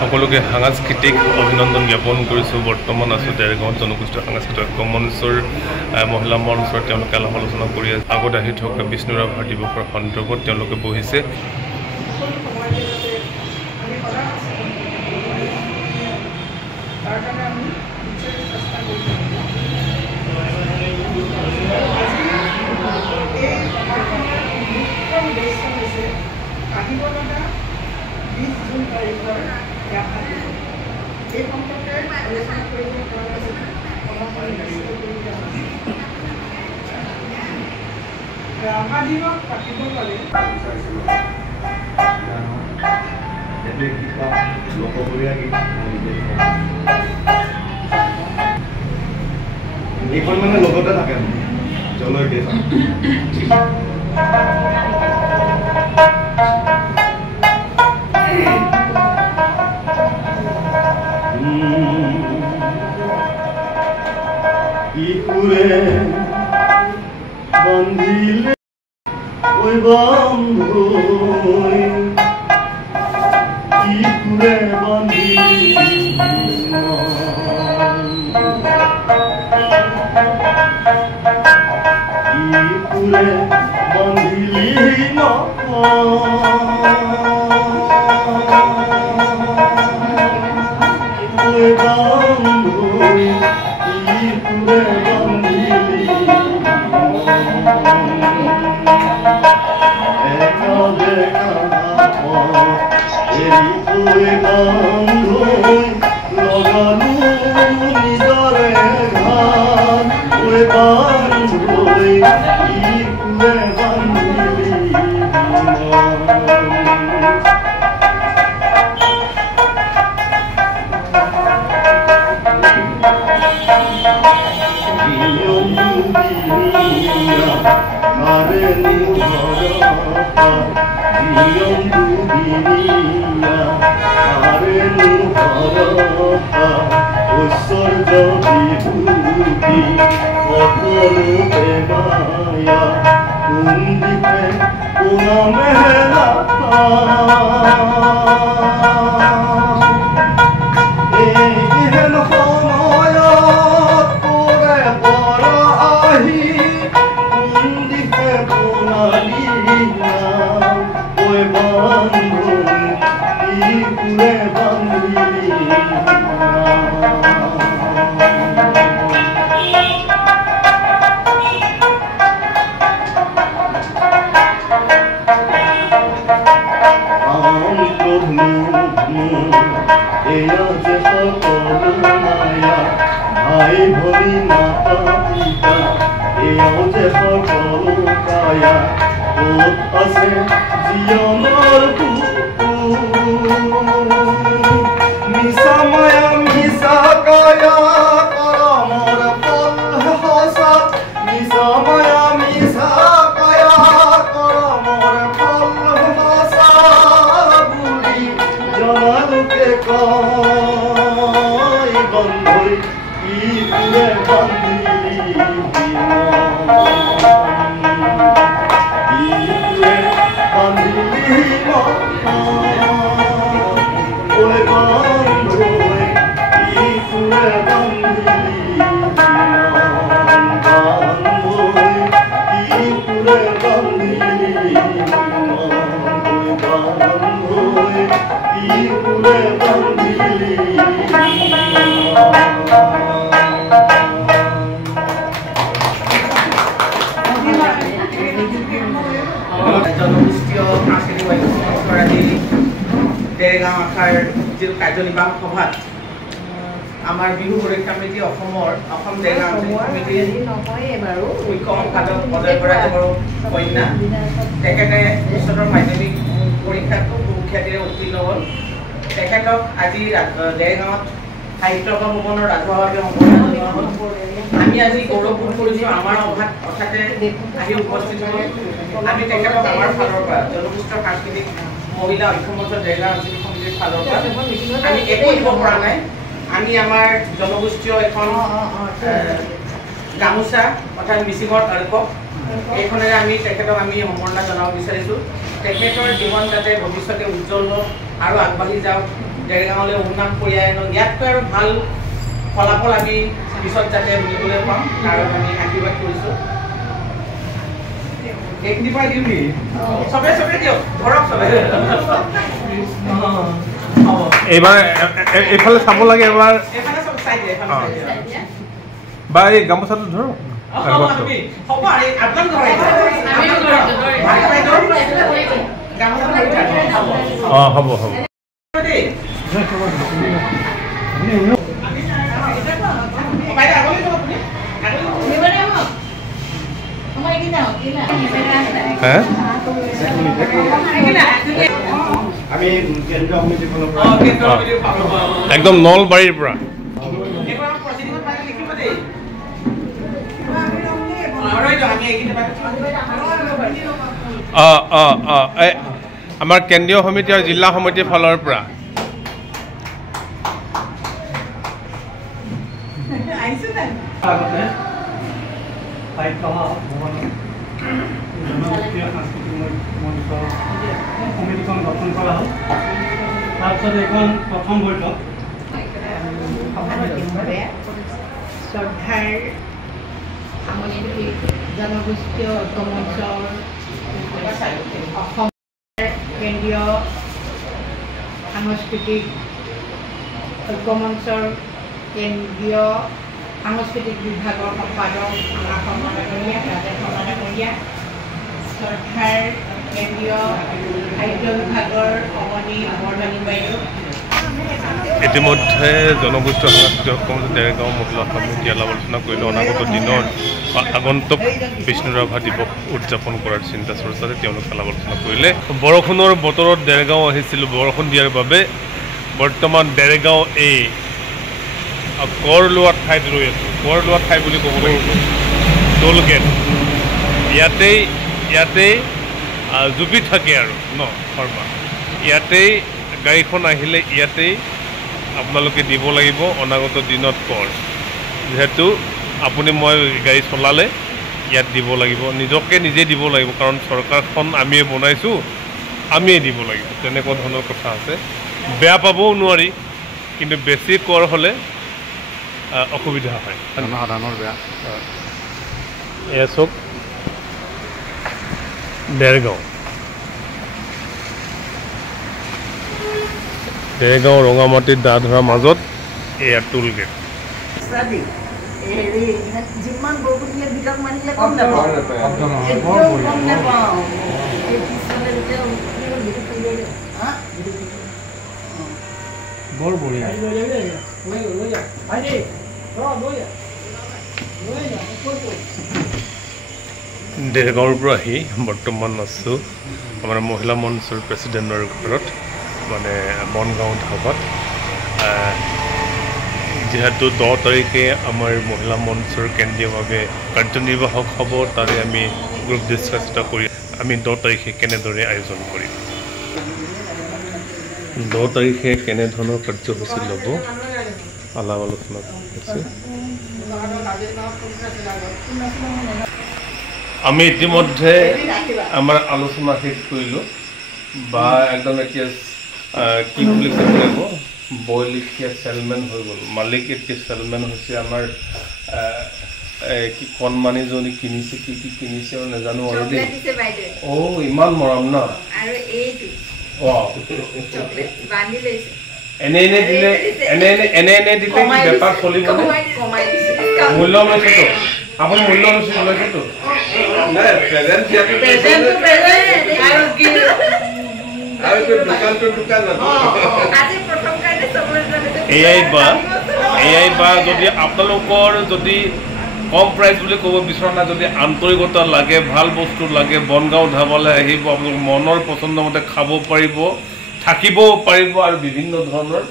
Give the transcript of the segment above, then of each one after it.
সকলোকে সাংস্কৃতিক অভিনন্দন জ্ঞাপন কৰিছোঁ। বৰ্তমান আছোঁ দেৰগাঁৱত জনগোষ্ঠীয় সাংস্কৃতিক ঐক্য মঞ্চৰ মহিলা মঞ্চৰ তেওঁলোকে আলাপ আলোচনা কৰি আছে। আগত আহি থকা বিষ্ণু ৰাভা দিৱসৰ সন্দৰ্ভত তেওঁলোকে বহিছে। এইখন মানে লগতে থাকে জলয় দিয়ে ইকুরে বন্ধিলে ওই বন্ধু ইকুরে বন্ধিলে ইকুরে বন্ধিলি না ওই বন্ধু ইকুরে বন্ধিলি একা দেখা এরি ওই বন্ধু লগালু নিজরে ঘান ওই বন্ধু ইকুরে বন্ধিলি Hare Nuhara, Diyam Dubiniya, Hare Nuhara, Osar Jati Bhuti, Akanu Premaya, Kundite Una Mehla, Ehen Honayat Kore Para Ahi, ভাই ভনী মাতা পিতা এও যে সকল কায়া ক'ত আছে জীৱনৰ মিছা মায়া মিছা কায়া কৰমৰ ফল সঁচা মিছা মায়া মিছা কায়া কৰমৰ ফল সঁচা বুলি জনালোকে কয় বন্ধুই ইকুৰে বন্ধিলি ইকুৰে বন্ধিলি ওই বন্ধুই ইকুৰে বন্ধিলি বন্ধুই ইকুৰে বন্ধিলি বন্ধুই ইকুৰে বন্ধিলি জনগোষ্ঠীয় সাংস্কৃতিক ঐক্য মঞ্চৰ আজি দেৰগাঁও শাখাৰ যিটো কাৰ্যনিৰ্বাহক সভাত আমাৰ বিহু সুৰক্ষা সমিতি অসম দেৰগাঁও সমিতিৰ মুখ্য সম্পাদক অজয় বৰাদেৱৰ কন্যা তেখেতে উচ্চতৰ মাধ্যমিক পৰীক্ষাত সুখ্যাতিৰে উত্তীৰ্ণ হ'ল। তেখেতক আজি দেৰগাঁৱত সাহিত্য ভৱনৰ ৰাজহুৱাভাৱে সম্বৰ্ধনা জনোৱা হ'ল। আমি আজি গৌৰৱবোধ কৰিছোঁ আমাৰ অৰ্থাতে আহি উপস্থিত হ'ল। আমি তেখেতক আমাৰ ফালৰ পৰা জনগোষ্ঠীয় সাংস্কৃতিক মহিলা ঐক্য মঞ্চ দেৰগাঁও আঞ্চলিক কমিটিৰ ফালৰ পৰা আমি একো দিব পৰা নাই আমি আমাৰ জনগোষ্ঠীয় এখন গামোচা অৰ্থাৎ মিচিঙৰ কাৰ্পক এইখনেৰে আমি তেখেতক আমি সম্বৰ্ধনা জনাব বিচাৰিছোঁ তেখেতৰ জীৱন যাতে ভৱিষ্যতে উজ্জ্বল হওক আৰু আগবাঢ়ি যাওক দেৰগাঁৱলৈ উন্নয়ন কঢ়িয়াই আনক ইয়াতকৈ আৰু ভাল ফলাফল আমি পিছত যাতে শুনিবলৈ পাম তাৰ আমি আশীৰ্বাদ কৰিছোঁ এইখিনি পাই দিওঁ নেকি চবে চবে দিয়ক ধৰক চবে এইবাৰ এইফালে চাব লাগে এবাৰ এইফালে চব চাই দিয়ে এইফালে চাই দিয়ে বা এই গামোচাটো ধৰক হ'ব আৰে আপোনাক ধৰাই হ'ব হ'ব আমি কেন্দ্ৰীয় সমিতিৰ ফালৰ পৰা একদম নলবাৰীৰ পৰা আমাৰ কেন্দ্ৰীয় সমিতি আৰু জিলা সমিতিৰ ফালৰ পৰা জনগোষ্ঠীয় সাংস্কৃতিক মঞ্চ সমিতিখন গঠন কৰা হ'ল তাৰপিছত এইখন প্ৰথম বৈঠক শ্ৰদ্ধাৰ সাংস্কৃতিক জনগোষ্ঠীয় ঐক্য মঞ্চৰ অসমৰ কেন্দ্ৰীয় সাংস্কৃতিক ঐক্য মঞ্চৰ কেন্দ্ৰীয় সাংস্কৃতিক বিভাগৰ সম্পাদক আমাৰ সম্মাননীয় ৰাজেশ সম্মাননীয় শ্ৰদ্ধাৰ কেন্দ্ৰীয় সাহিত্য বিভাগৰ অমনি বৰদনী বাইদেউ ইতিমধ্যে জনগোষ্ঠীয় সাংস্কৃতিক ঐক্য দেৰগাঁও মহিলা সমিতি আলাপ আলোচনা কৰিলে অনাগত দিনৰ আগন্তুক বিষ্ণু ৰাভা দিৱস উদযাপন কৰাৰ চিন্তা চৰ্চাতে তেওঁলোকে আলাপ আলোচনা কৰিলে বৰষুণৰ বতৰত দেৰগাঁও আহিছিলোঁ বৰষুণ দিয়াৰ বাবে বৰ্তমান দেৰগাঁও এই কৰ লোৱা ঠাইত ৰৈ আছোঁ কৰ লোৱা ঠাই বুলি ক'ব লাগিব টোল গেট ইয়াতেই জুপি থাকে আৰু ন শৰ্মা ইয়াতেই গাড়ীখন আহিলে ইয়াতেই আপোনালোকে দিব লাগিব অনাগত দিনত কৰ যিহেতু আপুনি মই গাড়ী চলালে ইয়াত দিব লাগিব নিজকে নিজে দিব লাগিব কাৰণ চৰকাৰখন আমিয়ে বনাইছোঁ আমিয়ে দিব লাগিব তেনেকুৱা ধৰণৰ কথা আছে বেয়া পাবও নোৱাৰি কিন্তু বেছি কৰ হ'লে অসুবিধা হয় জনসাধাৰণৰ বেয়া এয়া চাওক দেৰগাঁও ৰঙামাটিৰ দা ধৰাৰ মাজত এয়া টোল গেট যিমান বৰষুণ দিলে ভিতৰত মাৰিলে কম নাপাওঁ কম নাপাওঁ বৰ বঢ়িয়া দেৰগাঁৱৰ পৰা আহি বৰ্তমান আছোঁ আমাৰ মহিলা মঞ্চৰ প্ৰেচিডেণ্টৰ ঘৰত মানে বনগাঁও ধাবাত যিহেতু 10 তাৰিখে আমাৰ মহিলা মঞ্চৰ কেন্দ্ৰীয়ভাৱে কাৰ্যনিৰ্বাহক হ'ব তাৰে আমি গ্ৰুপ ডিছকাছ এটা কৰি আমি 10 তাৰিখে কেনেদৰে আয়োজন কৰিম 10 তাৰিখে কেনেধৰণৰ কাৰ্যসূচী ল'ব আলাপ আলোচনা হৈছে আমি ইতিমধ্যে আমাৰ আলোচনা শেষ কৰিলোঁ বা একদম এতিয়া কি বুলি ক'ব লাগিব বইল এতিয়া চেলমেন হৈ গ'ল মালিক এতিয়া চেলমেন হৈছে আমাৰ কি কণমানিজনী কিনিছে কি কি কিনিছে আৰু নাজানো আৰু দেই ইমান মৰম ন এনে দিলে বেপাৰ চলিবনে মূল্য লৈছেতো আপুনি মূল্য লৈছেতো এয়াই বা যদি আপোনালোকৰ যদি কম প্ৰাইচ বুলি ক'ব বিচৰা নাই যদি আন্তৰিকতা লাগে ভাল বস্তু লাগে বনগাঁও ধাবালৈ আহিব আপোনালোক মনৰ পচন্দ মতে খাব পাৰিব থাকিবও পাৰিব আৰু বিভিন্ন ধৰণৰ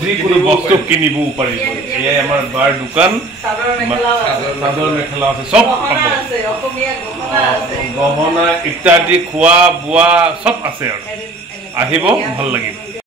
যিকোনো বস্তু কিনিবও পাৰিব এয়াই আমাৰ বাৰ দোকান চাদৰ মেখেলা আছে চব গহনা ইত্যাদি খোৱা বোৱা চব আছে আৰু আহিব ভাল লাগিব